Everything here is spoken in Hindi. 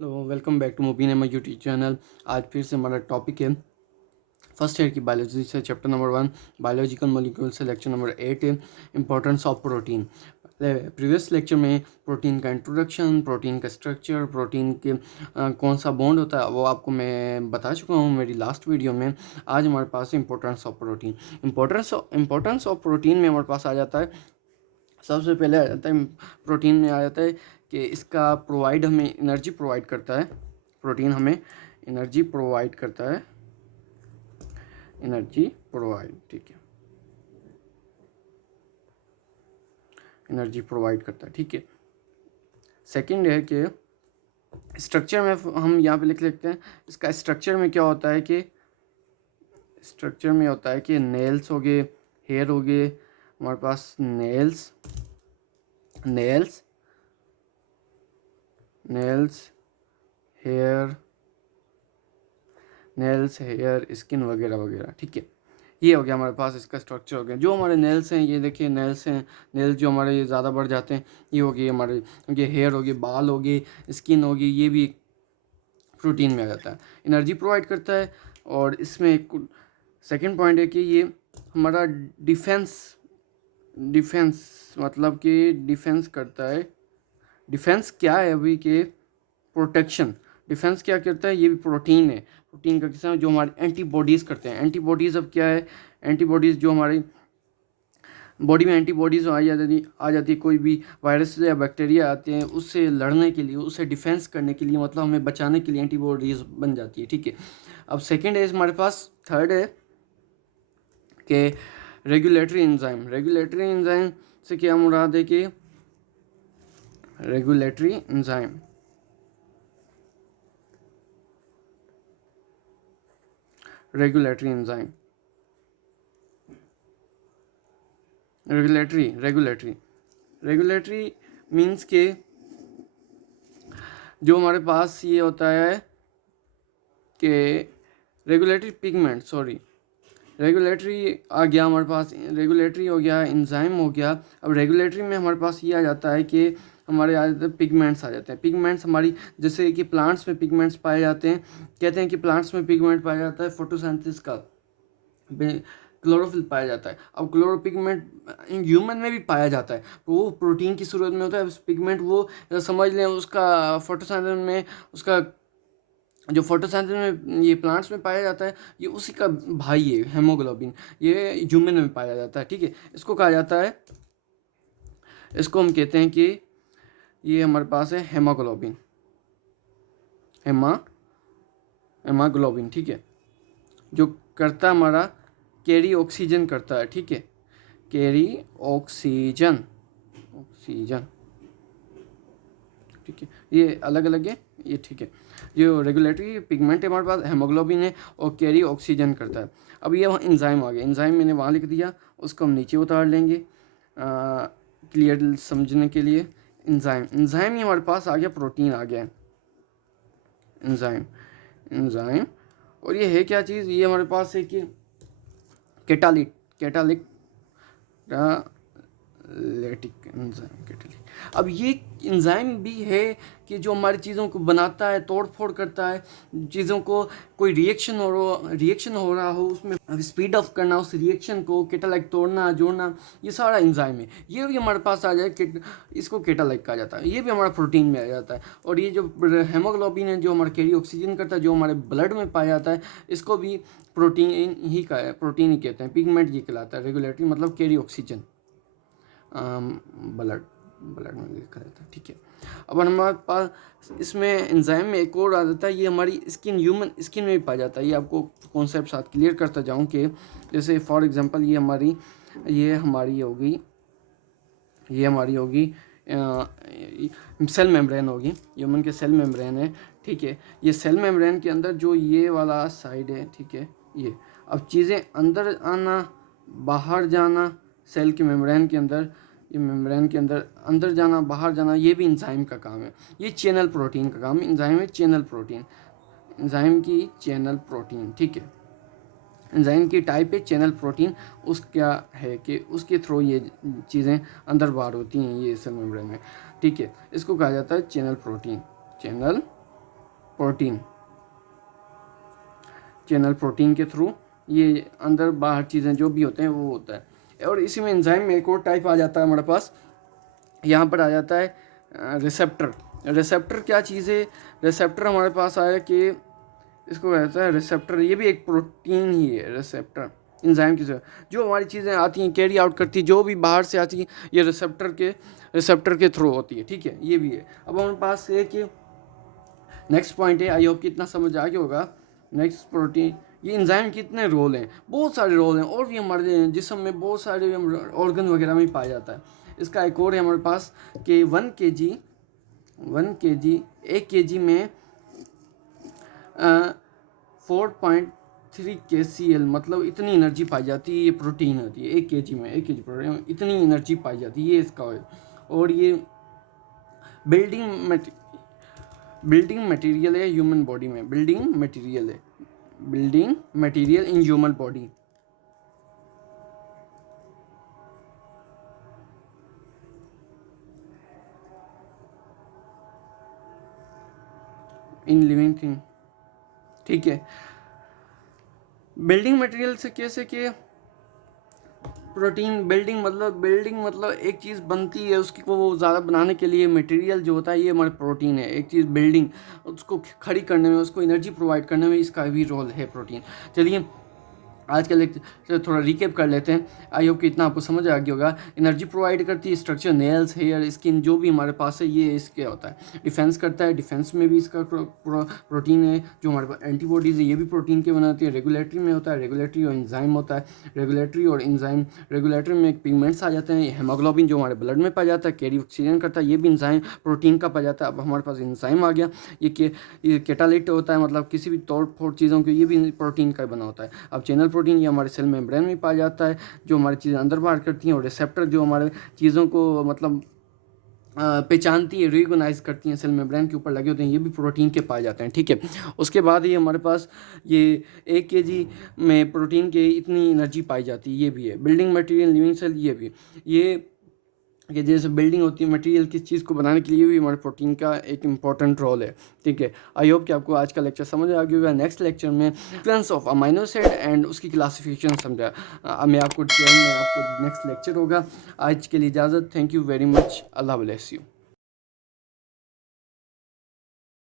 Hello, welcome back to Mubeen Ahmad YouTube channel. आज फिर से हमारा टॉपिक है फर्स्ट ईयर की बायोलॉजी से चैप्टर नंबर 1 बायोलॉजिकल मॉलिक्यूल से लेक्चर नंबर 8 है importance of protein. Previous lecture में प्रोटीन का इंट्रोडक्शन, प्रोटीन का स्ट्रक्चर, प्रोटीन के कौन सा बॉन्ड होता है वो आपको मैं बता चुका हूँ मेरी लास्ट वीडियो में। आज हमारे पास importance of protein. Importance of protein में हमारे पास आ जाता है, सबसे पहले आ जाता है प्रोटीन में आ जाता है कि इसका प्रोवाइड हमें एनर्जी प्रोवाइड करता है। प्रोटीन हमें एनर्जी प्रोवाइड करता है, एनर्जी प्रोवाइड, ठीक है, एनर्जी प्रोवाइड करता है, ठीक है। सेकंड है कि स्ट्रक्चर में हम यहाँ पे लिख लेते हैं। इसका स्ट्रक्चर में क्या होता है कि स्ट्रक्चर में होता है कि नेल्स हो गए, हेयर हो गए, हमारे पास nails nails nails hair skin वगैरह वगैरह, ठीक है। ये हो गया हमारे पास, इसका स्ट्रक्चर हो गया। जो हमारे नेल्स हैं, ये देखिए नेल्स हैं, नेल्स जो हमारे ये ज़्यादा बढ़ जाते हैं, ये हो गए हमारे, ये हेयर हो गए, बाल हो गए, स्किन हो गई, ये भी प्रोटीन में आ जाता है, एनर्जी प्रोवाइड करता है। और इसमें एक सेकेंड पॉइंट है कि ये हमारा डिफेंस डिफेंस मतलब कि डिफेंस करता है। डिफेंस क्या है अभी के प्रोटेक्शन, डिफेंस क्या करता है, ये भी प्रोटीन है। प्रोटीन का किस्म जो हमारे एंटीबॉडीज़ करते हैं। एंटीबॉडीज़ अब क्या है, एंटीबॉडीज़ जो हमारी बॉडी में एंटीबॉडीज़ आ जाती है, कोई भी वायरस या बैक्टीरिया आते हैं उससे लड़ने के लिए, उससे डिफेंस करने के लिए, मतलब हमें बचाने के लिए एंटीबॉडीज़ बन जाती है, ठीक है। अब सेकेंड है हमारे पास, थर्ड है कि रेगुलेटरी एंजाइम। रेगुलेटरी एंजाइम से क्या मुराद है कि regulatory enzyme regulatory enzyme regulatory means के जो हमारे पास ये होता है कि रेगुलेटरी आ गया हमारे पास, रेगुलेटरी हो गया, एंजाइम हो गया। अब रेगुलेटरी में हमारे पास ये आ जाता है कि हमारे आ जाते हैं पिगमेंट्स आ जाते हैं। पिगमेंट्स हमारी, जैसे कि प्लांट्स में पिगमेंट्स पाए जाते हैं, कहते हैं कि प्लांट्स में पिगमेंट पाया जाता है फोटोसिंथेसिस का, क्लोरोफिल पाया जाता है। अब क्लोरोपिगमेंट ह्यूमन में भी पाया जाता है, वो प्रोटीन की सूरत में होता है। पिगमेंट वो समझ लें उसका फोटोसिंथेसिस में, उसका जो फोटोसिंथेसिस में ये प्लांट्स में पाया जाता है, ये उसी का भाई है हेमोग्लोबिन, ये ह्यूमन में पाया जाता है, ठीक है। इसको कहा जाता है, इसको हम कहते हैं कि ये हमारे पास है हेमोग्लोबिन, हेमाग्लोबिन, ठीक है। जो करता हमारा कैरी ऑक्सीजन करता है, ठीक है, कैरी ऑक्सीजन, ठीक है। ये अलग अलग है, ये ठीक है। जो रेगुलेटरी पिगमेंट है हमारे पास हेमोग्लोबिन है और कैरी ऑक्सीजन करता है। अब ये वहाँ इंजाइम आ गया, इंजाइम मैंने वहाँ लिख दिया, उसको हम नीचे उतार लेंगे क्लियर समझने के लिए। इंजाइम ही हमारे पास आ गया, प्रोटीन आ गया इंजाइम। और ये है क्या चीज़, ये हमारे पास है कि कैटालिटिक एंजाइम। अब ये इंजाइम भी है कि जो हमारी चीज़ों को बनाता है, तोड़ फोड़ करता है चीज़ों को। कोई रिएक्शन हो रहा हो, उसमें स्पीड अप करना, उस रिएक्शन को कैटालाइट तोड़ना जोड़ना, ये सारा इंजाइम है। ये भी हमारे पास आ जाए, इसको कैटालाइट कहा जाता है, ये भी हमारा प्रोटीन में आ जाता है। और ये जो हेमोग्लोबिन है जो हमारा कैरी ऑक्सीजन करता है, जो हमारे ब्लड में पाया जाता है, इसको भी प्रोटीन ही कहते हैं। पिगमेंट ये कहलाता है, रेगुलेटरी मतलब कैरी ऑक्सीजन, ब्लड में लिखा रहता है, ठीक है। अब हमारे पास इसमें एंजाइम में एक और आ जाता है, ये हमारी स्किन, ह्यूमन स्किन में भी पाया जाता है। ये आपको कॉन्सेप्ट साथ क्लियर करता जाऊँ कि जैसे फॉर एग्जांपल ये हमारी होगी सेल मेम्ब्रेन होगी, ह्यूमन के सेल मेम्ब्रेन है, ठीक है। ये सेल मेम्ब्रेन के अंदर जो ये वाला साइड है, ठीक है, ये अब चीज़ें अंदर आना बाहर जाना, सेल के मेम्ब्रेन के अंदर, ये मेम्ब्रेन के अंदर जाना बाहर जाना, ये भी इंजाइम का काम है। ये चैनल प्रोटीन का काम है। इंजाइम है चैनल प्रोटीन, इंजाइम की चैनल प्रोटीन, ठीक है। एंजाइम की टाइप है चैनल प्रोटीन। उसका है कि उसके थ्रू ये चीज़ें अंदर बाहर होती हैं ये सेल मेम्ब्रेन में, ठीक है। इसको कहा जाता है channel protein, channel protein, channel protein के थ्रू ये अंदर बाहर चीज़ें जो भी होते हैं वो होता है। और इसी में एंजाइम में एक और टाइप आ जाता है हमारे पास, यहाँ पर आ जाता है रिसेप्टर। रिसेप्टर क्या चीज़ है? रिसेप्टर हमारे पास आया कि इसको कहता है रिसेप्टर, ये भी एक प्रोटीन ही है। रिसेप्टर एंजाइम की जो हमारी चीज़ें आती हैं कैरी आउट करती, जो भी बाहर से आती हैं, ये रिसेप्टर के थ्रू होती है, ठीक है, ये भी है। अब हमारे पास है कि नेक्स्ट पॉइंट है, आई होप कितना समझ आ गया होगा। नेक्स्ट प्रोटीन, ये एंजाइम के कितने रोल हैं? बहुत सारे रोल हैं, और भी हमारे जिस्म में बहुत सारे ऑर्गन वगैरह में पाया जाता है। इसका एक और है हमारे पास कि 1 kg 1 kg में 4.3 kcal, मतलब इतनी एनर्जी पाई जाती है। ये प्रोटीन होती है 1 kg में, 1 kg प्रोटीन में इतनी एनर्जी पाई जाती है, ये इसका है। और ये बिल्डिंग मटेरियल है ह्यूमन बॉडी में, building material in human body. In living thing, ठीक है। बिल्डिंग मटेरियल से कैसे कि प्रोटीन बिल्डिंग मतलब एक चीज़ बनती है, उसकी को ज़्यादा बनाने के लिए मटेरियल जो होता है ये हमारे प्रोटीन है। एक चीज़ बिल्डिंग, उसको खड़ी करने में, उसको एनर्जी प्रोवाइड करने में इसका भी रोल है प्रोटीन। चलिए आज का लेक्चर थोड़ा रिकेप कर लेते हैं। आई होप कि इतना आपको समझ आ गया होगा। एनर्जी प्रोवाइड करती है, स्ट्रक्चर, नेल्स, हेयर, स्किन, जो भी हमारे पास है ये इसके होता है। डिफेंस करता है, डिफेंस में भी इसका प्रोटीन है। जो हमारे पास एंटीबॉडीज़ है ये भी प्रोटीन के बनाती है। रेगुलेटरी में होता है, रेगुलेटरी और एंजाइम होता है। रेगुलेटरी और एंजाइम, रेगुलेटरी में एक पिगमेंट्स आ जाते हैं। हेमोग्लोबिन जो हमारे ब्लड में पाया जाता है, कैरी ऑक्सीजन करता है, ये भी एंजाइम प्रोटीन का पाया जाता है। अब हमारे पास एंजाइम आ गया, ये कैटालिस्ट होता है, मतलब किसी भी तोड़ फोड़ चीज़ों के, ये भी प्रोटीन का बना होता है। अब चैनल प्रोटीन ये हमारे सेल मेम्ब्रेन में पाया जाता है, जो हमारी चीज़ें अंदर बाहर करती हैं। और रिसेप्टर जो हमारे चीज़ों को मतलब पहचानती है, रिकॉग्नाइज करती हैं, सेल मेम्ब्रेन के ऊपर लगे होते हैं, ये भी प्रोटीन के पाए जाते हैं, ठीक है। उसके बाद ये हमारे पास ये 1 kg में प्रोटीन के इतनी एनर्जी पाई जाती है, ये भी है। बिल्डिंग मटेरियल, लिविंग सेल, ये भी ये कि जैसे बिल्डिंग होती है मटेरियल किस चीज़ को बनाने के लिए भी हमारे प्रोटीन का एक इम्पॉर्टेंट रोल है, ठीक है। आई होप कि आपको आज का लेक्चर समझ आ गया होगा। नेक्स्ट लेक्चर में sequence of amino acid and उसकी क्लासिफिकेशन समझा मैं आपको नेक्स्ट लेक्चर होगा। आज के लिए इजाज़त, thank you very much, Allah bless you.